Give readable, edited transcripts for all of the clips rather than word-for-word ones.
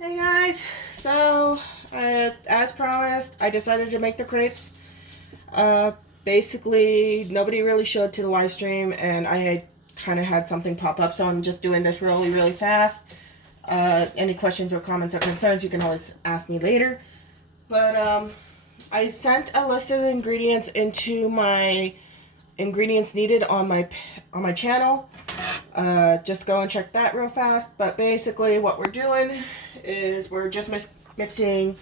Hey guys, so as promised, I decided to make the crepes. Uh, Basically, nobody really showed to the live stream, and I had kind of had something pop up, so I'm just doing this really, really fast. Any questions or comments or concerns, you can always ask me later. But I sent a list of the ingredients into my ingredients needed on my channel. Just go and check that real fast. But basically, what we're doing is we're just mixing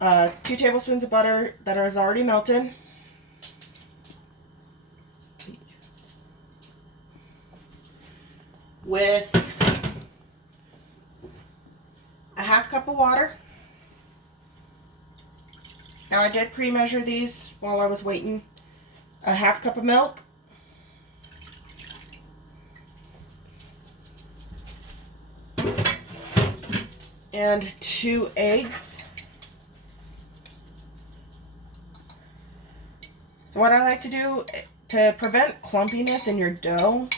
2 tablespoons of butter that is already melted with a half cup of water. Now I did pre-measure these while I was waiting. A half cup of milk, and 2 eggs. So what I like to do to prevent clumpiness in your dough,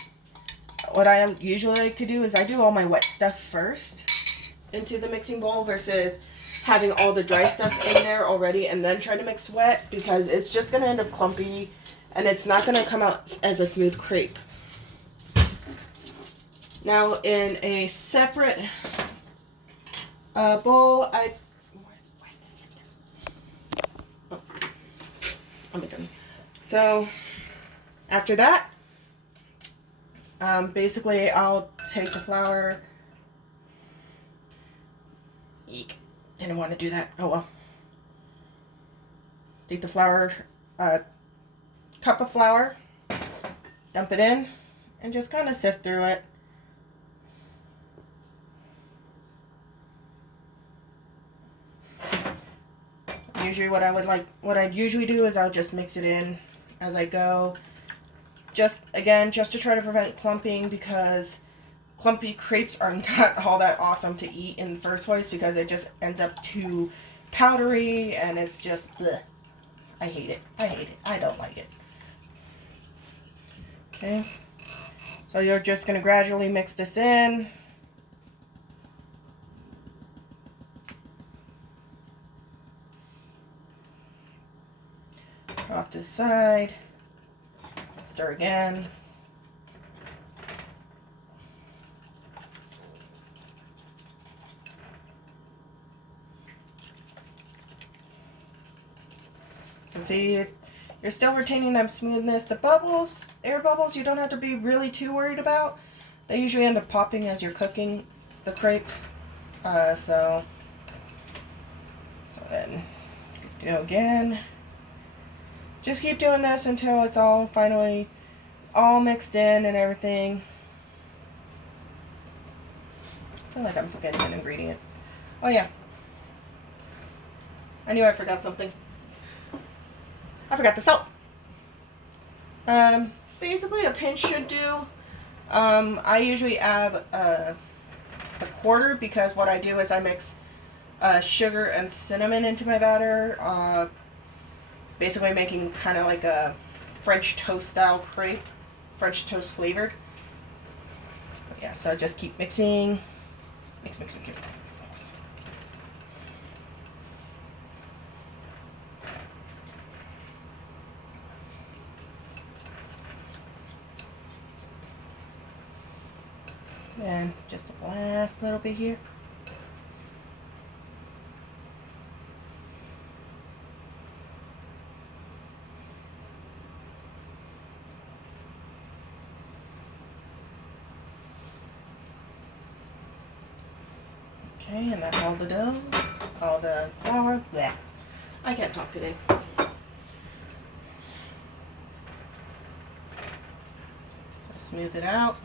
what I usually like to do is I do all my wet stuff first into the mixing bowl versus having all the dry stuff in there already and then try to mix wet, because it's just going to end up clumpy and it's not going to come out as a smooth crepe. Now in a separate bowl, I'm done. So after that, basically I'll take the flour. Eek, didn't want to do that. Oh well. Take the flour, cup of flour, dump it in, and just kind of sift through it. Usually what I'd usually do is I'll just mix it in as I go. Just to try to prevent clumping, because clumpy crepes are not all that awesome to eat in the first place, because it just ends up too powdery and it's just bleh. I hate it. I don't like it. Okay. So you're just going to gradually mix this in. Off to the side. Stir again. And see, you're still retaining that smoothness. The bubbles, air bubbles, you don't have to be really too worried about. They usually end up popping as you're cooking the crepes. So then go again. Just keep doing this until it's all finally all mixed in and everything. I feel like I'm forgetting an ingredient. Oh yeah. I knew I forgot something. I forgot the salt. Basically a pinch should do. I usually add a quarter, because what I do is I mix sugar and cinnamon into my batter. Basically making kind of like a French toast style crepe, French toast flavored. But yeah, so just keep mixing. Mix. And just a last little bit here. Okay, and that's all the dough, all the flour. Blech. I can't talk today. So smooth it out.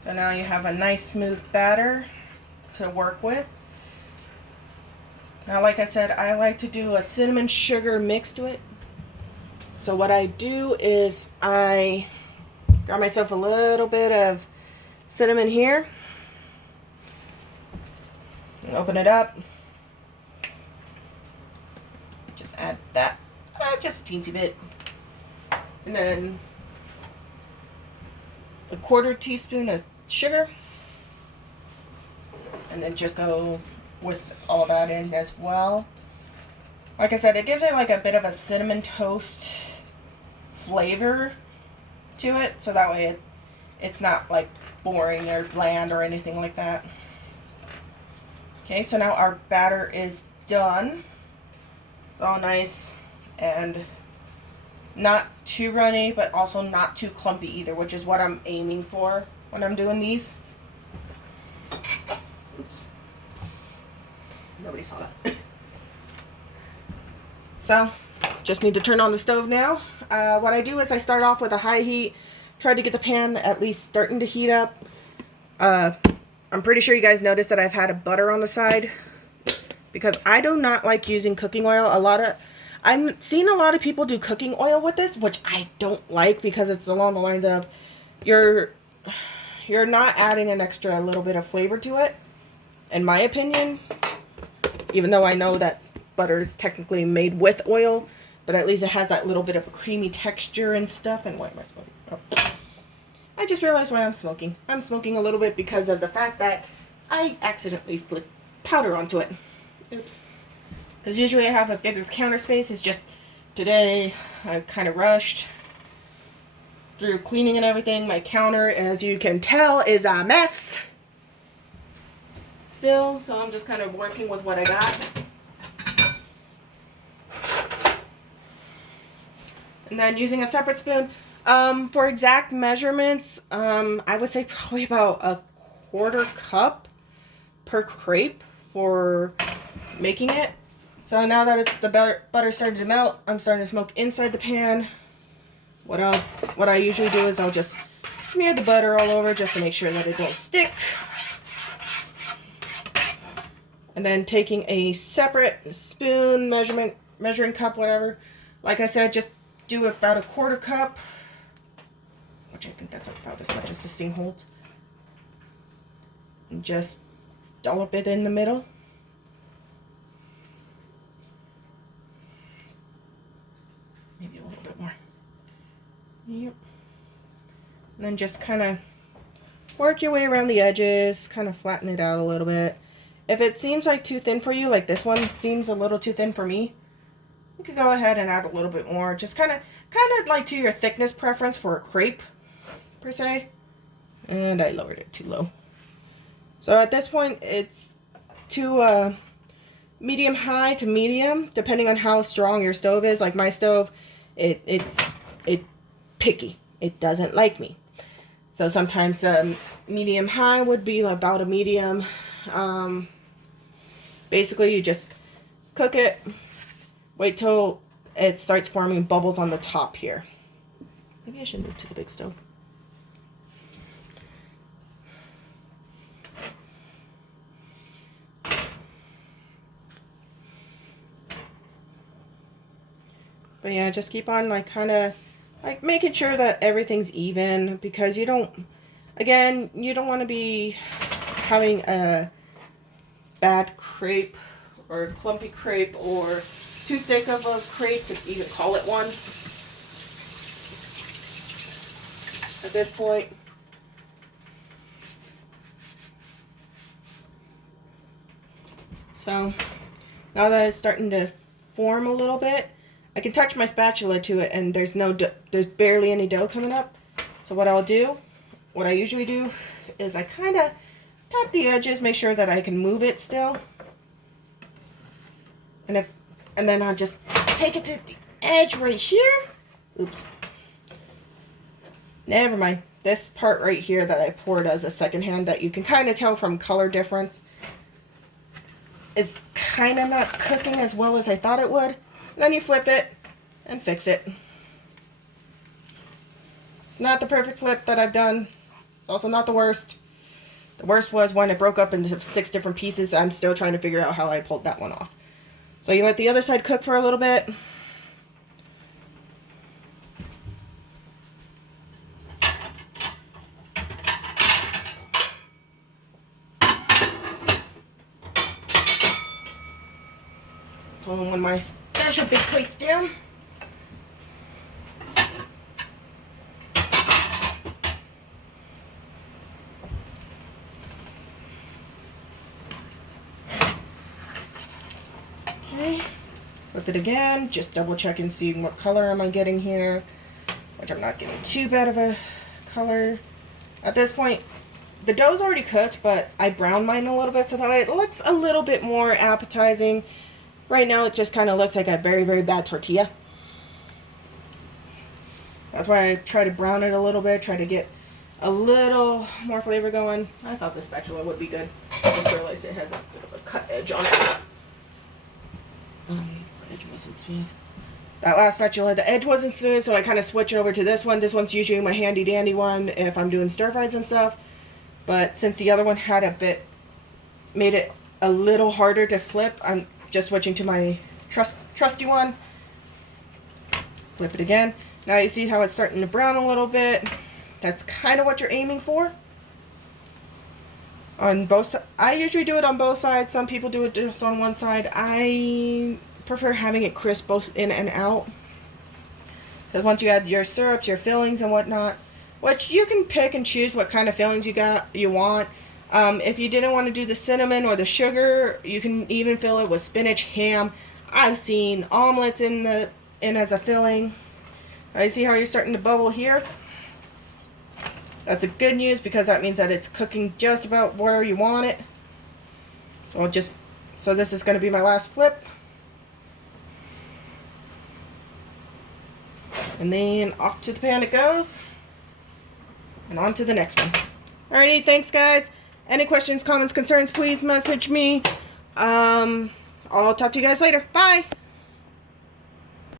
So now you have a nice smooth batter to work with. Now, like I said, I like to do a cinnamon sugar mix to it. So what I do is I Got myself a little bit of cinnamon here. And open it up. Just add that, just a teensy bit. And then a 1/4 teaspoon of sugar. And then just go whisk all that in as well. Like I said, it gives it like a bit of a cinnamon toast flavor to it, so that way it's not like boring or bland or anything like that. Okay, so now our batter is done. It's all nice and not too runny, but also not too clumpy either, which is what I'm aiming for when I'm doing these. Oops. Nobody saw that. So, just need to turn on the stove now. What I do is I start off with a high heat, try to get the pan at least starting to heat up. I'm pretty sure you guys noticed that I've had a butter on the side because I do not like using cooking oil. I'm seeing a lot of people do cooking oil with this, which I don't like because it's along the lines of you're not adding an extra little bit of flavor to it, in my opinion. Even though I know that butter is technically made with oil, but at least it has that little bit of a creamy texture and stuff. And why am I smoking? Oh. I just realized why I'm smoking. I'm smoking a little bit because of the fact that I accidentally flipped powder onto it. Oops. Because usually I have a bigger counter space. It's just today I kind of rushed through cleaning and everything. My counter, as you can tell, is a mess still, so I'm just kind of working with what I got. And then using a separate spoon. For exact measurements, I would say probably about a 1/4 cup per crepe for making it. So now that the butter started to melt, I'm starting to smoke inside the pan. What I usually do is I'll just smear the butter all over just to make sure that it don't stick. And then taking a separate spoon, measuring cup, whatever. Like I said, just do about a 1/4 cup, which I think that's about as much as this thing holds. And just dollop it in the middle. Maybe a little bit more. Yep. And then just kind of work your way around the edges, kind of flatten it out a little bit. If it seems like too thin for you, like this one seems a little too thin for me, you could go ahead and add a little bit more. Just kind of like to your thickness preference for a crepe, per se. And I lowered it too low. So at this point, it's to medium high to medium, depending on how strong your stove is. Like my stove, it's picky. It doesn't like me. So sometimes medium high would be about a medium. Basically, you just cook it. Wait till it starts forming bubbles on the top here. Maybe I should move to the big stove. But yeah, just keep on like kind of like making sure that everything's even, because you don't want to be having a bad crepe or clumpy crepe or too thick of a crepe to even call it one at this point. So now that it's starting to form a little bit, I can touch my spatula to it and there's barely any dough coming up. So what I usually do is I kind of tap the edges, make sure that I can move it still. And then I'll just take it to the edge right here. Oops. Never mind. This part right here that I poured as a second hand, that you can kind of tell from color difference, is kind of not cooking as well as I thought it would. And then you flip it and fix it. Not the perfect flip that I've done. It's also not the worst. The worst was when it broke up into 6 different pieces. I'm still trying to figure out how I pulled that one off. So you let the other side cook for a little bit. pulling one of my special big plates down. Okay, flip it again, just double checking, seeing what color am I getting here, which I'm not getting too bad of a color. At this point, the dough's already cooked, but I browned mine a little bit so that it looks a little bit more appetizing. Right now it just kind of looks like a very, very bad tortilla. That's why I try to brown it a little bit, try to get a little more flavor going. I thought the spatula would be good. I just realized it has a bit of a cut edge on it. The edge wasn't smooth. That last spatula, the edge wasn't smooth, so I kind of switched over to this one. This one's usually my handy dandy one if I'm doing stir fries and stuff. But since the other one had made it a little harder to flip, I'm just switching to my trusty one. Flip it again. Now you see how it's starting to brown a little bit. That's kind of what you're aiming for. On both sides. I usually do it on both sides. Some people do it just on one side. I prefer having it crisp both in and out. Because once you add your syrups, your fillings and whatnot, which you can pick and choose what kind of fillings you want. If you didn't want to do the cinnamon or the sugar, you can even fill it with spinach, ham. I've seen omelets in as a filling. I see how you're starting to bubble here. That's a good news because that means that it's cooking just about where you want it. So this is going to be my last flip. And then off to the pan it goes. And on to the next one. Alrighty, thanks guys. Any questions, comments, concerns, please message me. I'll talk to you guys later. Bye!